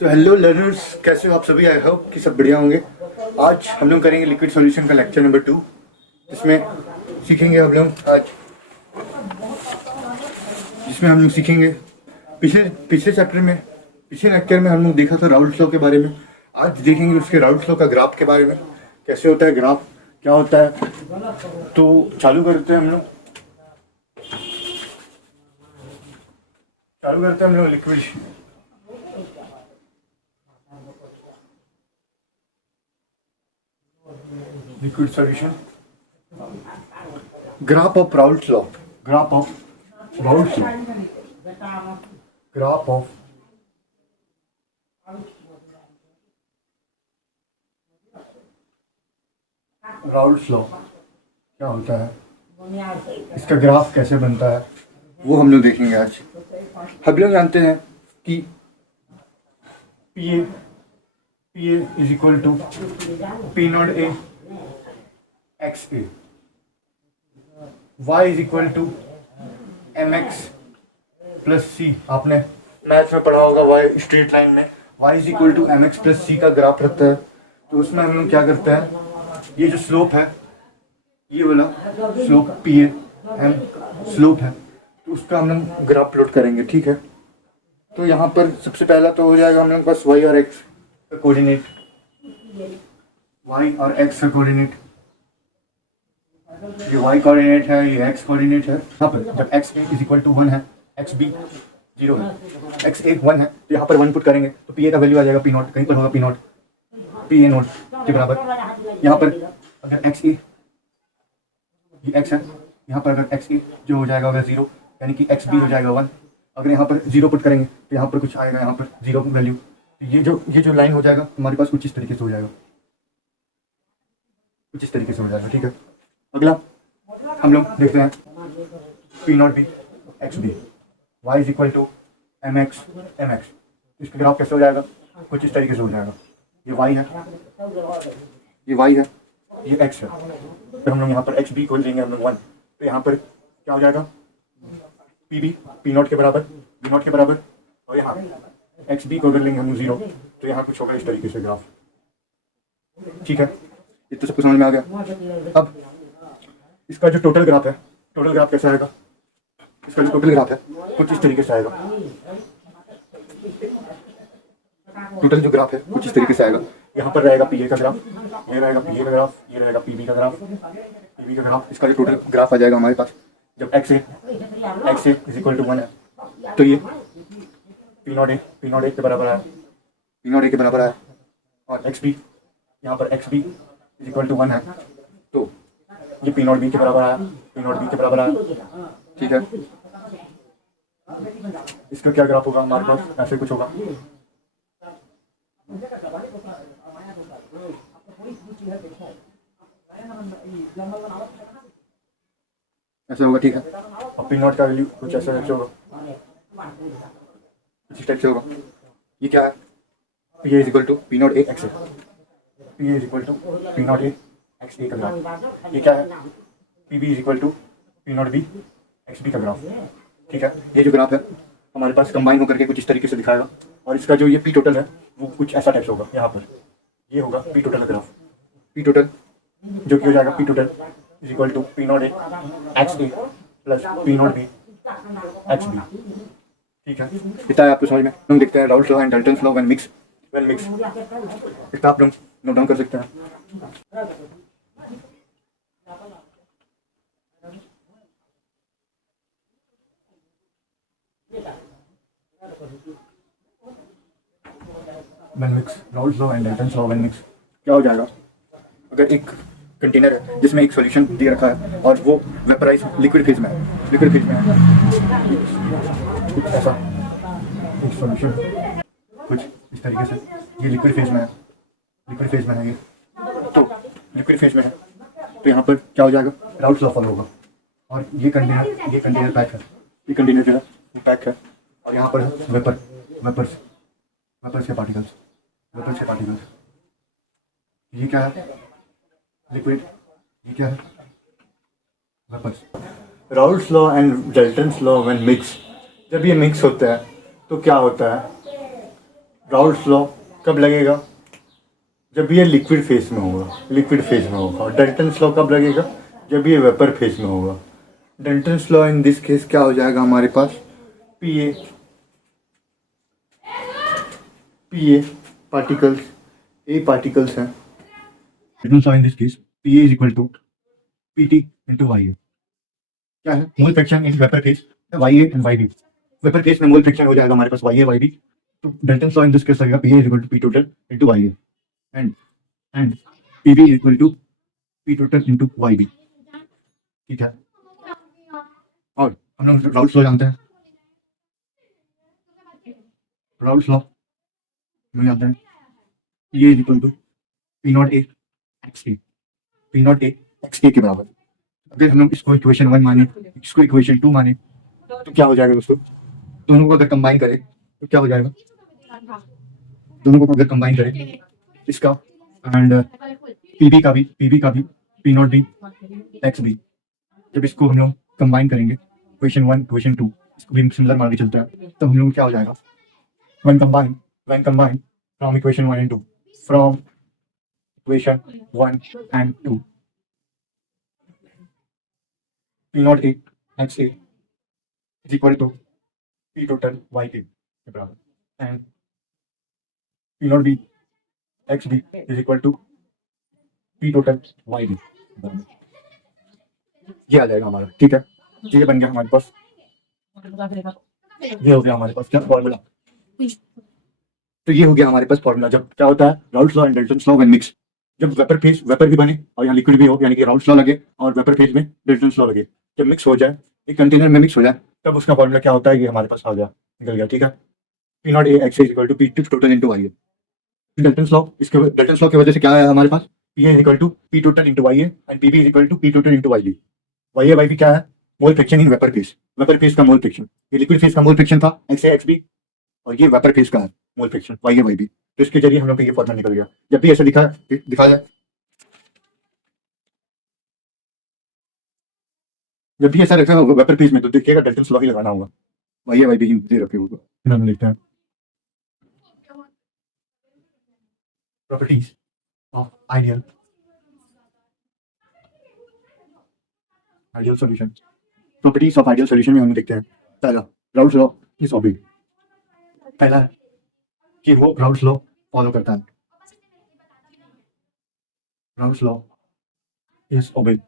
So hello learners, कैसे हो आप सभी। आई होप कि सब बढ़िया होंगे। आज हम लोग करेंगे लिक्विड सॉल्यूशन का लेक्चर नंबर 2। इसमें सीखेंगे हम लोग आज, जिसमें हम लोग सीखेंगे पिछले पिछले चैप्टर में, पिछले लेक्चर में हम लोग देखा था राउल्ट लॉ के बारे में। आज देखेंगे उसके राउल्ट लॉ का ग्राफ के बारे में, कैसे होता है ग्राफ, क्या होता है। तो चालू करते हैं हम लोग liquid solution, graph of Raoult's law, graph of Raoult's law, graph of Raoult's law क्या होता है, इसका ग्राफ कैसे बनता है, वो हम लोग देखेंगे आज। हम लोग जानते हैं कि P A is equal to P not A X A, y is equal to M X plus C. आपने मैथ्स में पढ़ा होगा y स्ट्रेट लाइन में y is equal to M X plus C का ग्राफ रहता है। तो उसमें हम लोग क्या करते हैं, ये जो स्लोप है, ये वाला slope P A M slope है, तो उसका हम लोग ग्राफ प्लॉट करेंगे। ठीक है, तो यहाँ पर सबसे पहला तो हो जाएगा हम लोग पास y और x का कोऑर्डिनेट, y और x का कोऑर्डिनेट, ये y कोऑर्डिनेट है, ये x कोऑर्डिनेट है। यहाँ पर जब x a is equal to 1 है, x b 0 है, x a 1 है, तो यहाँ पर 1 पुट करेंगे तो p a का वैल्यू आ जाएगा p नॉट, कहीं पर होगा p not, p a not के बराबर। यहाँ पर अगर x a ये x है, यहाँ पर अगर x a जो हो जाएगा 0, यानी कि x b हो जाएगा 1। अगर यहाँ पर 0 पुट करेंगे तो यहाँ पर कुछ आएगा, यहाँ पर 0 वैल्यू। ये जो लाइन हो जाएगा हमारे पास कुछ इस तरीके से हो जाएगा, कुछ इस तरीके से हो जाएगा। ठीक है, अगला हम लोग देखते हैं P not B X B, Y is equal to M X M X. इसका ग्राफ कैसे हो जाएगा, कुछ इस तरीके से हो जाएगा। ये वाई है, ये वाई है, ये एक्स है। फिर हम लोग यहाँ पर एक्स बी को लेंगे हम लोग 1, तो यहाँ पर क्या हो जाएगा, पी बी पी नॉट के बराबर, बी नॉट के बराबर। और यहाँ एक्स बी को अगर लेंगे हम लोग 0, तो यहाँ कुछ होगा इस तरीके से ग्राफ। ठीक है, ये तो सबको समझ में आ गया। अब इसका जो टोटल ग्राफ है, टोटल ग्राफ कैसा आएगा, इसका जो टोटल ग्राफ है कुछ इस तरीके से आएगा। टोटल जो ग्राफ है कुछ इस तरीके से आएगा। यहाँ पर रहेगा पी ए का ग्राफ, ये रहेगा पी ए का ग्राफ, ये रहेगा पी बी का ग्राफ, पी बी का ग्राफ। इसका जो टोटल ग्राफ आ जाएगा हमारे पास, जब X A is equal to 1 है, तो ये पी नॉट ए के बराबर है, पी नॉट ए के बराबर है। और एक्स बी, यहाँ पर X B is equal to 1 है, तो ये पी नॉट बी के बराबर आया, पी नॉट बी के बराबर आया। ठीक है, इसका क्या ग्राफ होगा हमारे पास, ऐसे कुछ होगा। ऐसे होगा। ठीक है, और पी नॉट का वैल्यू कुछ ऐसा होगा, कुछ इस टाइप से होगा। ये क्या है, P A is equal to P not A X A, P A is equal to P not A X A का ग्राफ। ये क्या है, P B is equal to P not B X B का graph. ठीक है, ये जो graph है हमारे पास कंबाइन होकर के कुछ इस तरीके से दिखाएगा। और इसका जो ये पी टोटल है वो कुछ ऐसा टाइप से होगा। यहाँ पर ये होगा पी टोटल का ग्राफ, पी टोटल जो कि हो जाएगा P total is equal to P not A X A plus P not B X B. ठीक है, इतना है आपको समझ में। हम देखते हैं Raoult law and Dalton's law when mix, इतना आप लोग नोट डाउन कर सकते हैं। When mix, Raoult law and Dalton's law when mix क्या हो जाएगा, अगर एक कंटेनर है जिसमें एक सॉल्यूशन दे रखा है और वो वेपराइज लिक्विड फेज में है, लिक्विड फेज में है, कुछ ऐसा एक सॉल्यूशन कुछ इस तरीके से, ये लिक्विड फेज में है, लिक्विड फेज में है ये, तो लिक्विड फेज में है, तो यहाँ पर क्या हो जाएगा, राउल्ट लॉ फॉलो होगा। और ये कंटेनर पैक है, ये कंटेनर जो है ये पैक है, और यहाँ पर है वेपर्स के पार्टिकल्स, वेपर्स के पार्टिकल्स। ये क्या है, लिक्विड, ये क्या है, vapours. Raoult's law and Dalton's law when mix, जब ये मिक्स होता है तो क्या होता है, राउल्स लॉ कब लगेगा? जब ये लिक्विड फेज में होगा, लिक्विड फेज में होगा। और डाल्टन्स लॉ कब लगेगा? जब ये वेपर फेज में होगा। Dalton's law in this case क्या हो जाएगा हमारे पास? P A particles, A particles हैं। Dalton's law in this case P A is equal to P T into Y A. क्या है? Mole fraction in vapour phase, Y A and Y B. Vapour phase में mole fraction हो जाएगा हमारे पास Y A Y B. तो Dalton's law in this case लगेगा P A is equal to P total into Y A and P B is equal to P total into Y B. ठीक है। और हम लोग राउल्स लॉ जानते हैं। Raoult's law में जानते हैं ये is equal to P not A X के, पी नॉट ए एक्स के बराबर। अगर हम लोग इसको इक्वेशन 1 माने, इसको इक्वेशन 2 माने, तो क्या हो जाएगा दोस्तों? दोनों को अगर कंबाइन करें तो क्या हो जाएगा? दोनों को अगर कंबाइन करें इसका एंड पीबी का भी P not B X B, जब इसको हम लोग कंबाइन करेंगे इक्वेशन 1 इक्वेशन 2 इसको भी सिमिलर मान के चलते हैं, तो हम लोग क्या हो जाएगा? when combined from equation 1 and 2, from equation 1 and 2, P naught A x A is equal to P total y A के बराबर, and P naught B x B is equal to P total y B बराबर। ये आ जाएगा हमारा। ठीक है, ये बन गया हमारे पास, ये हो गया हमारे पास क्या फॉर्मूला। तो ये हो गया हमारे पास फॉर्मूला। जब क्या होता है? Raoult's law and Dalton's law when mix, जब वेपर भी बने और यहाँ लिक्विड भी हो, यानी कि राउल्स लॉ लगे और वेपर फेज में डाल्टन्स लॉ लगे, जब मिक्स हो जाए, एक कंटेनर में मिक्स हो जाए, तब उसका फॉर्मूला क्या होता है? ये हमारे पास आ गया, निकल गया। ठीक है, P not A X is equal to P total into Y A. Dalton's law, इसके डाल्टन्स लॉ की वजह से क्या है हमारे पास? P A is equal to P total into Y A and P B is equal to P total into Y B. Y A Y B क्या है? Mole fraction in vapour phase, vapour phase का mole fraction. ये liquid phase का mole friction था x ए x B, और ये vapour phase का है mole friction Y A Y B. तो इसके जरिए हम लोग को ये फॉर्मूला निकल गया। जब भी ऐसे दिखा जाए, जब भी ऐसा रखा होगा वेपर फेज में, तो देखिएगा डाल्टन्स लॉ ही लगाना होगा। वाई ए वाई बी दे रखे होगा। हम देखते हैं properties of ideal ideal solution. Properties of ideal solution में हम देखते हैं पहला, राउल्स लॉ इज ओबेड। पहला है कि वो राउल्स लॉ फॉलो करता है। Raoult's law is obeyed.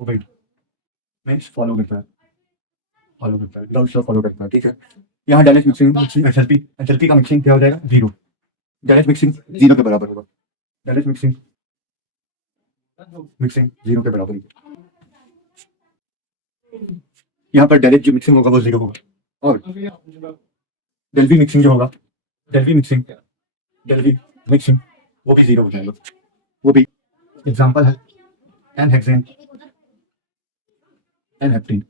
Obeyed means follow करता है, फॉलो करता है, राउल्स लॉ फॉलो करता है। ठीक है, यहाँ डायरेक्ट मिक्सिंग एंथैल्पी का मिक्सिंग क्या हो जाएगा? 0। डायरेक्ट मिक्सिंग 0 के बराबर होगा। डायरेक्ट मिक्सिंग 0 के बराबर होगा। यहाँ पर डायरेक्ट जो मिक्सिंग होगा वो 0 होगा, और डेल्वी मिक्सिंग जो होगा, डेल्वी मिक्सिंग वो भी 0 हो जाएगा। वो भी एग्जांपल है N hexane, N heptane.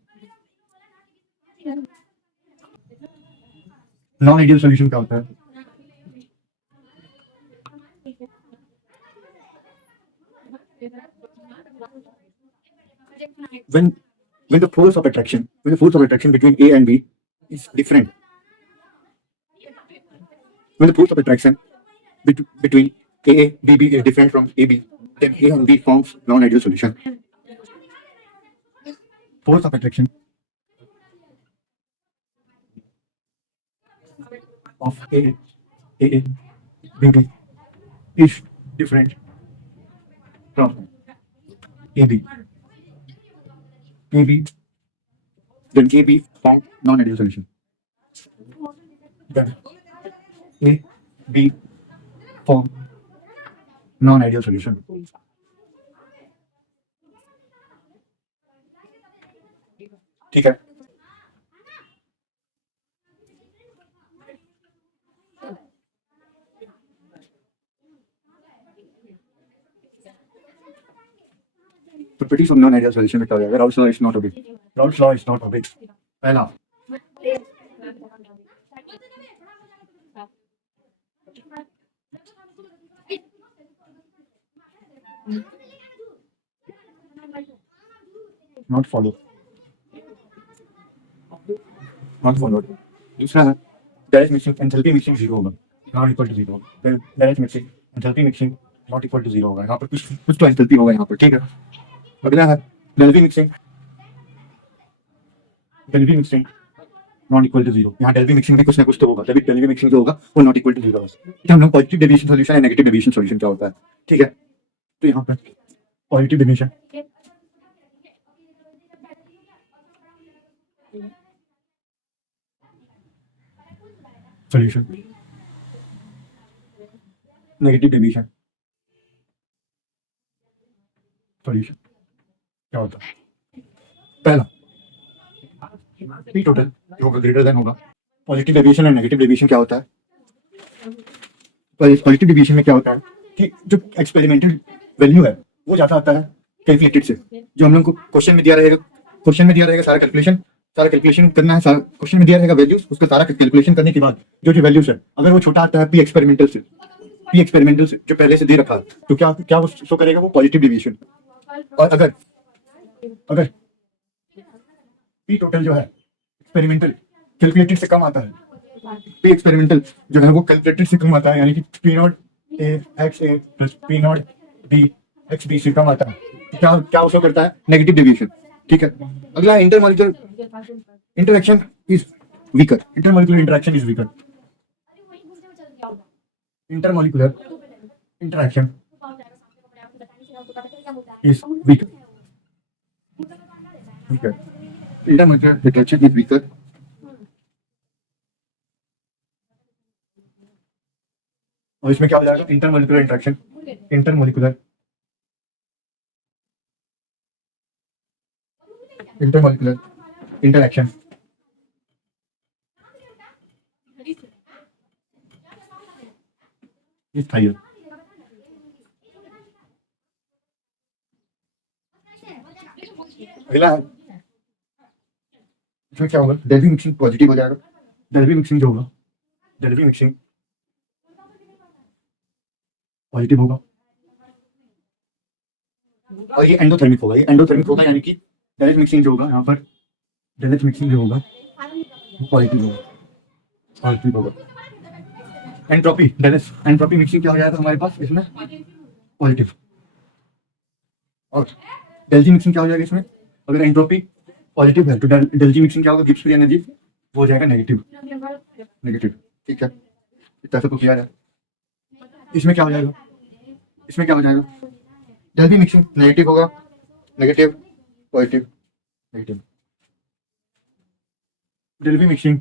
Non ideal solution क्या होता है? when the force of attraction between A and B is different, when the force of attraction between AA BB is different from AB, then A and B forms non-ideal solution. Force of attraction of AA BB is different from AB. Then KB form non-ideal solution. Then A B form non-ideal solution. ठीक है, properties of non-ideal solution में क्या हो जाएगा? Raoult's law is not obeyed. Raoult's law is not obeyed. पहला, not followed. दूसरा है direct mixing enthalpy mixing zero होगा, नॉट इक्वल टू जीरो। फिर direct mixing enthalpy mixing not equal to zero होगा, यहाँ पर कुछ कुछ तो एंथैल्पी होगा यहाँ पर, ठीक है। अगला है डेल्फी मिक्सिंग, डेल्फी mixing not equal to zero. यहाँ डेल्फी मिक्सिंग भी कुछ ना कुछ तो होगा, तभी डेल्फी मिक्सिंग जो होगा वो नॉट इक्वल टू जीरो होगा। हम लोग पॉजिटिव डेविएशन सॉल्यूशन या नेगेटिव डेविएशन सॉल्यूशन क्या होता है, ठीक है। तो यहाँ पर positive deviation solution, negative deviation solution क्या होता है। पहला पी टोटल जो ग्रेटर देन होगा, पॉजिटिव डेविएशन और नेगेटिव डेविएशन क्या होता है। पॉजिटिव डेविएशन में क्या होता है कि जो एक्सपेरिमेंटल वैल्यू है वो ज्यादा आता है कैलकुलेटेड से। जो हम लोग को क्वेश्चन में दिया रहेगा सारा कैलकुलेशन करना है, सारा क्वेश्चन में दिया रहेगा वैल्यूज, उसका सारा कैलकुलेशन करने के बाद जो वैल्यूज है अगर वो छोटा आता है पी एक्सपेरिमेंटल से जो पहले से दे रखा है, तो क्या वो शो करेगा, वो पॉजिटिव डेविएशन। और अगर पी टोटल जो है एक्सपेरिमेंटल कैलकुलेटेड से कम आता है, पी एक्सपेरिमेंटल जो है वो कैलकुलेटेड से कम आता है, यानी कि P not A X A plus P not B X B से कम आता है, क्या वो शो करता है, नेगेटिव डेविएशन, ठीक है। अगला intermolecular interaction is weaker, intermolecular interaction is weaker, intermolecular interaction is weaker. Intermolecular interaction is weaker. और इसमें क्या हो जाएगा, intermolecular interaction, intermolecular interaction is higher. अगला है इसमें क्या होगा, डेल्फी मिक्सिंग पॉजिटिव हो जाएगा, डेल्फी मिक्सिंग जो होगा, डेल्फी मिक्सिंग पॉजिटिव होगा। और ये एंडोथर्मिक होगा, यानी कि डायरेक्ट मिक्सिंग जो होगा, यहाँ पर डायरेक्ट मिक्सिंग जो होगा पॉजिटिव होगा। एंट्रोपी मिक्सिंग क्या हो जाएगा हमारे पास इसमें, पॉजिटिव। और डेल्फी मिक्सिंग क्या हो जाएगा इसमें, अगर एंट्रोपी पॉजिटिव है तो डेल्फी मिक्सिंग क्या होगा, गिब्स फ्री एनर्जी वो हो जाएगा नेगेटिव, ठीक है। इतना सबको किया जाए। इसमें क्या हो जाएगा, डेल्फी मिक्सिंग नेगेटिव होगा, negative positive negative, Delphi mixing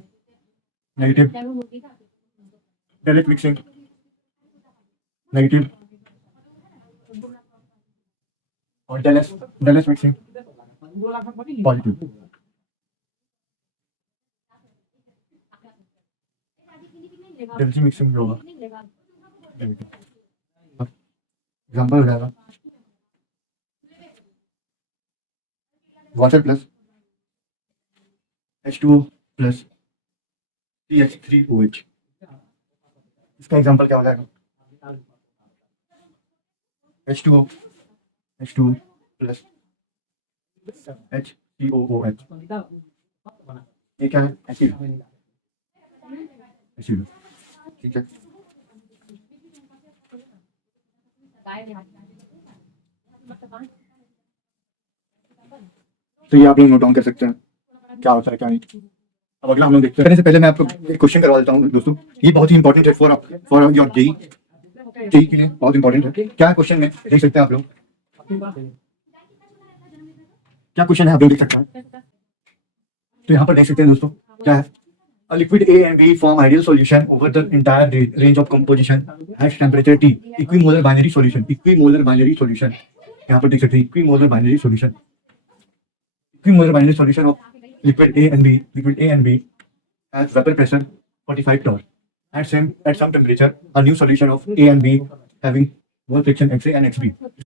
negative, direct mixing negative, और direct mixing positive. Delphi mixing जो होगा एग्जाम्पल हो जाएगा water plus H2O plus CH3OH। इसका एग्जाम्पल क्या हो जाएगा, H2O प्लस HCOOH, ये क्या है, एसिड, ठीक है। तो ये आप लोग नोट डाउन कर सकते हैं क्या होता है क्या नहीं। अब अगला हम लोग देखते हैं। करने से पहले मैं आपको एक क्वेश्चन करवा देता हूँ दोस्तों, ये बहुत ही इंपॉर्टेंट है फॉर योर जेई के लिए बहुत इंपॉर्टेंट है। क्या क्वेश्चन में देख सकते हैं आप लोग, क्या क्वेश्चन है आप लोग देख सकते हैं। तो यहाँ पर देख सकते हैं दोस्तों क्या है, a liquid A and B form ideal solution over the entire range of composition at temperature T, equimolar binary solution यहाँ पर देख सकते हैं equimolar binary solution of liquid A and B at vapor pressure 45 torr at some temperature, a new solution of A and B having one friction XA and XB।